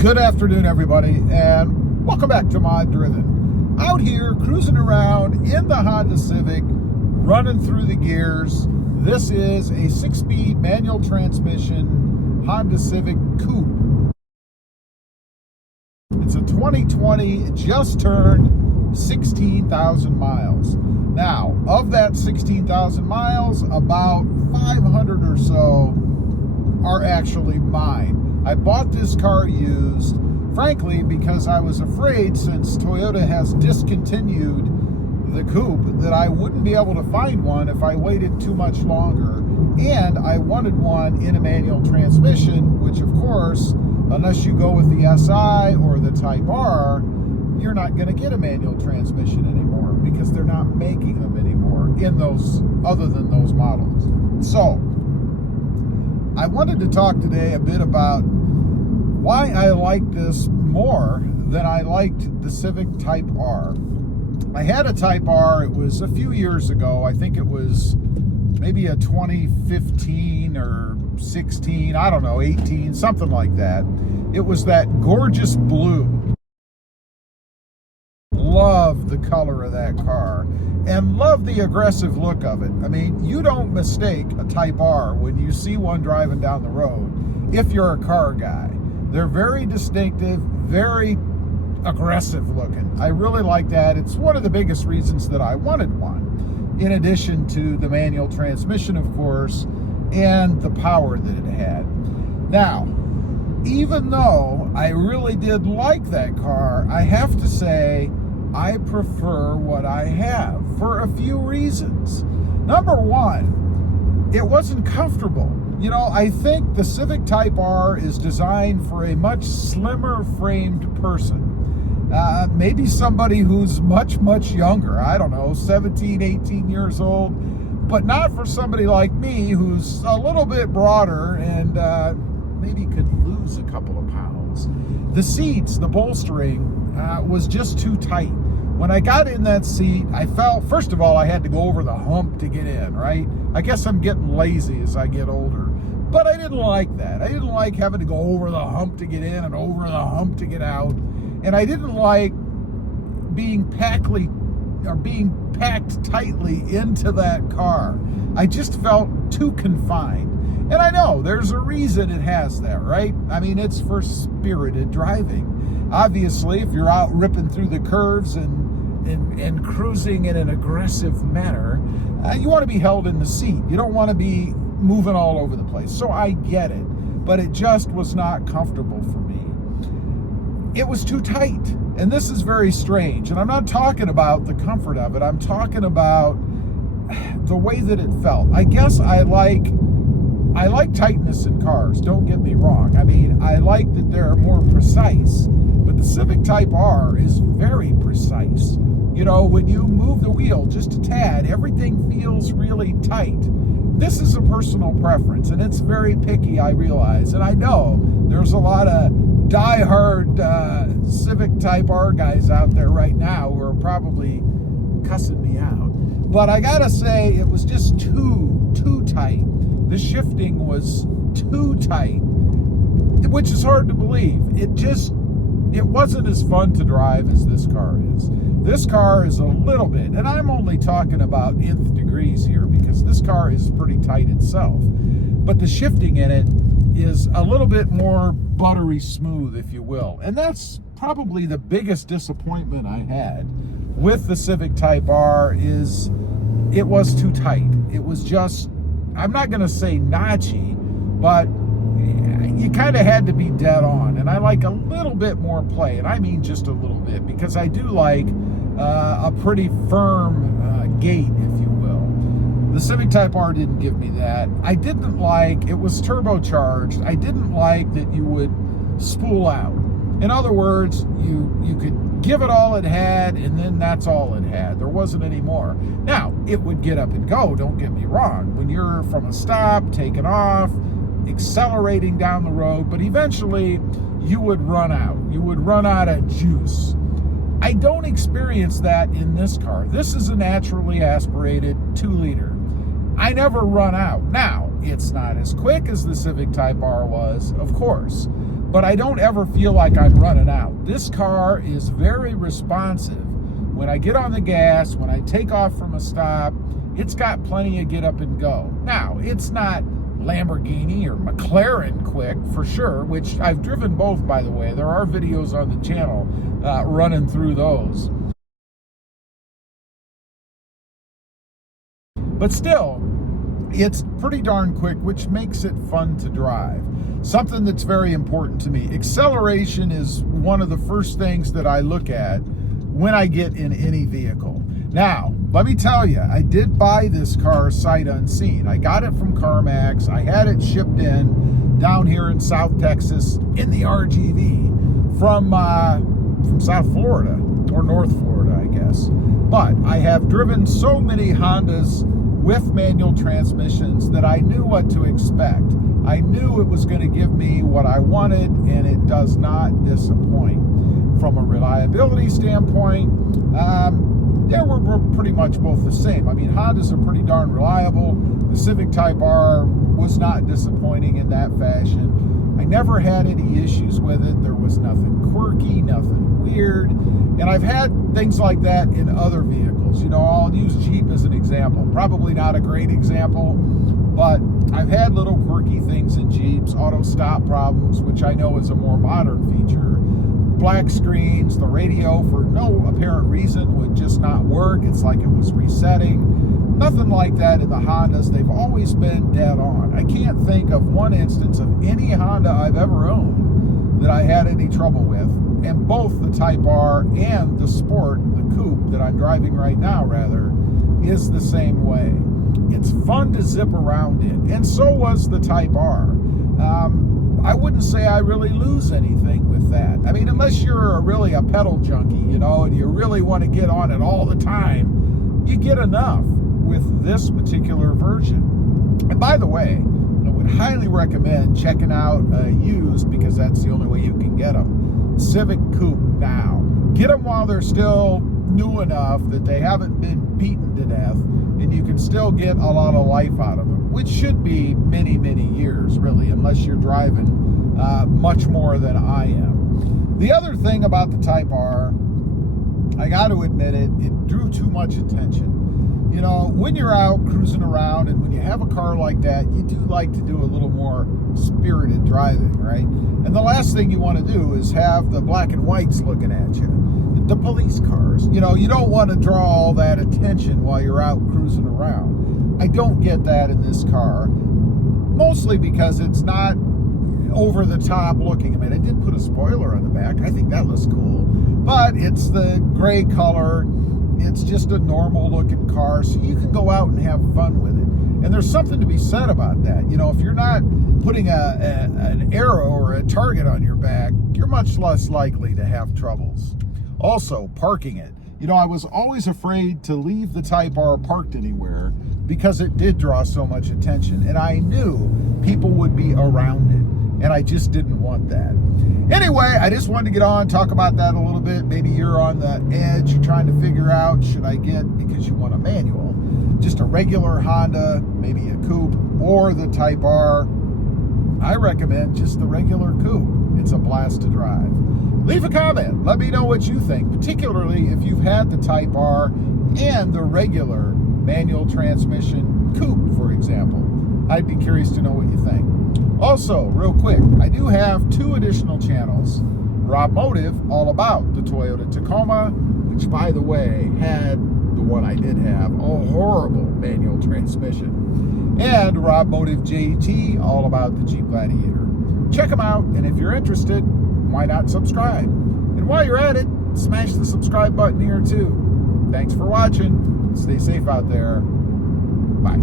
Good afternoon, everybody, and welcome back to Mod Driven. Out here cruising around in the Honda Civic, running through the gears. This is a 6-speed manual transmission Honda Civic Coupe. It's a 2020, it just turned 16,000 miles. Now, of that 16,000 miles, about 500 or so are actually mine. I bought this car used, frankly, because I was afraid, since Toyota has discontinued the Coupe, that I wouldn't be able to find one if I waited too much longer. And I wanted one in a manual transmission, which of course, unless you go with the SI or the Type R, you're not going to get a manual transmission anymore because they're not making them anymore in those, other than those models. So, I wanted to talk today a bit about why I like this more than I liked the Civic Type R. I had a Type R, it was a few years ago. I think it was maybe a 2015 or 16, I don't know, 18, something like that. It was that gorgeous blue. Love the color of that car and love the aggressive look of it. I mean, you don't mistake a Type R when you see one driving down the road if you're a car guy. They're very distinctive, very aggressive looking. I really like that. It's one of the biggest reasons that I wanted one, in addition to the manual transmission, of course, and the power that it had. Now, even though I really did like that car, I have to say I prefer what I have for a few reasons. Number one, it wasn't comfortable. You know, I think the Civic Type R is designed for a much slimmer framed person. Maybe somebody who's much younger, I don't know, 17, 18 years old, but not for somebody like me who's a little bit broader and maybe could lose a couple of pounds. The seats, the bolstering, was just too tight. When I got in that seat, I felt, first of all, I had to go over the hump to get in, right? I guess I'm getting lazy as I get older. But I didn't like that. I didn't like having to go over the hump to get in and over the hump to get out. And I didn't like being packed tightly into that car. I just felt too confined. And I know there's a reason it has that, right? I mean, it's for spirited driving. Obviously, if you're out ripping through the curves and cruising in an aggressive manner, you want to be held in the seat. You don't want to be moving all over the place. So I get it, but it just was not comfortable for me. It was too tight, and this is very strange. And I'm not talking about the comfort of it. I'm talking about the way that it felt. I guess I like tightness in cars, don't get me wrong. I mean, I like that they're more precise, but the Civic Type R is very precise. You know, when you move the wheel just a tad, everything feels really tight. This is a personal preference, and it's very picky, I realize. And I know there's a lot of diehard Civic Type R guys out there right now who are probably cussing me out. But I gotta say, it was just too tight. The shifting was too tight, which is hard to believe. It wasn't as fun to drive as this car is. This car is a little bit, and I'm only talking about nth degrees here because this car is pretty tight itself. But the shifting in it is a little bit more buttery smooth, if you will. And that's probably the biggest disappointment I had with the Civic Type R, is it was too tight. It was just, I'm not going to say notchy, but you kind of had to be dead on. And I like a little bit more play, and I mean just a little bit, because I do like a pretty firm gait, if you will. The Civic Type R didn't give me that. I didn't like, it was turbocharged. I didn't like that you would spool out. In other words, you could give it all it had, and then that's all it had. There wasn't any more. Now, it would get up and go, don't get me wrong. When you're from a stop, taking off, accelerating down the road, but eventually you would run out. You would run out of juice. I don't experience that in this car. This is a naturally aspirated 2-liter. I never run out. Now, it's not as quick as the Civic Type R was, of course, but I don't ever feel like I'm running out. This car is very responsive. When I get on the gas, when I take off from a stop, it's got plenty of get up and go. Now, it's not Lamborghini or McLaren quick for sure, which I've driven both, by the way. There are videos on the channel running through those. But still, it's pretty darn quick, which makes it fun to drive. Something that's very important to me. Acceleration is one of the first things that I look at when I get in any vehicle. Now, let me tell you, I did buy this car sight unseen. I got it from CarMax. I had it shipped in down here in South Texas in the RGV from South Florida, or North Florida, I guess. But I have driven so many Hondas with manual transmissions that I knew what to expect. I knew it was going to give me what I wanted, and it does not disappoint. From a reliability standpoint, yeah, we're pretty much both the same. I mean, Hondas are pretty darn reliable. The Civic Type R was not disappointing in that fashion. I never had any issues with it. There was nothing quirky, nothing weird. And I've had things like that in other vehicles. You know, I'll use Jeep as an example. Probably not a great example, but I've had little quirky things in Jeeps, auto stop problems, which I know is a more modern feature. Black screens, the radio for no apparent reason would just not work. It's like it was resetting. Nothing like that in the Hondas. They've always been dead on. I can't think of one instance of any Honda I've ever owned that I had any trouble with. And both the Type R and the Sport, the Coupe that I'm driving right now rather, is the same way. It's fun to zip around in, and so was the Type R. I wouldn't say I really lose anything with that. I mean, unless you're really a pedal junkie, you know, and you really want to get on it all the time, you get enough with this particular version. And by the way, I would highly recommend checking out used, because that's the only way you can get them. Civic Coupe now. Get them while they're still new enough that they haven't been beaten to death, and you can still get a lot of life out of them, which should be many, many years, really, unless you're driving much more than I am. The other thing about the Type R, I got to admit it drew too much attention. You know, when you're out cruising around and when you have a car like that, you do like to do a little more spirited driving, right? And the last thing you want to do is have the black and whites looking at you. The police cars. You know, you don't want to draw all that attention while you're out cruising around. I don't get that in this car, mostly because it's not over the top looking. I mean, I did put a spoiler on the back. I think that looks cool, but it's the gray color. It's just a normal looking car, so you can go out and have fun with it. And there's something to be said about that. You know, if you're not putting an arrow or a target on your back, you're much less likely to have troubles. Also, parking it. You know, I was always afraid to leave the Type R parked anywhere because it did draw so much attention, and I knew people would be around it, and I just didn't want that. Anyway, I just wanted to get on, talk about that a little bit. Maybe you're on the edge, you're trying to figure out, should I get, because you want a manual, just a regular Honda, maybe a Coupe, or the Type R. I recommend just the regular Coupe. It's a blast to drive. Leave a comment. Let me know what you think, particularly if you've had the Type R and the regular manual transmission Coupe, for example. I'd be curious to know what you think. Also, real quick, I do have 2 additional channels. Rob Motive, all about the Toyota Tacoma, which, by the way, had, the one I did have, a horrible manual transmission. And Rob Motive JT, all about the Jeep Gladiator. Check them out, and if you're interested, why not subscribe? And while you're at it, smash the subscribe button here too. Thanks for watching. Stay safe out there. Bye.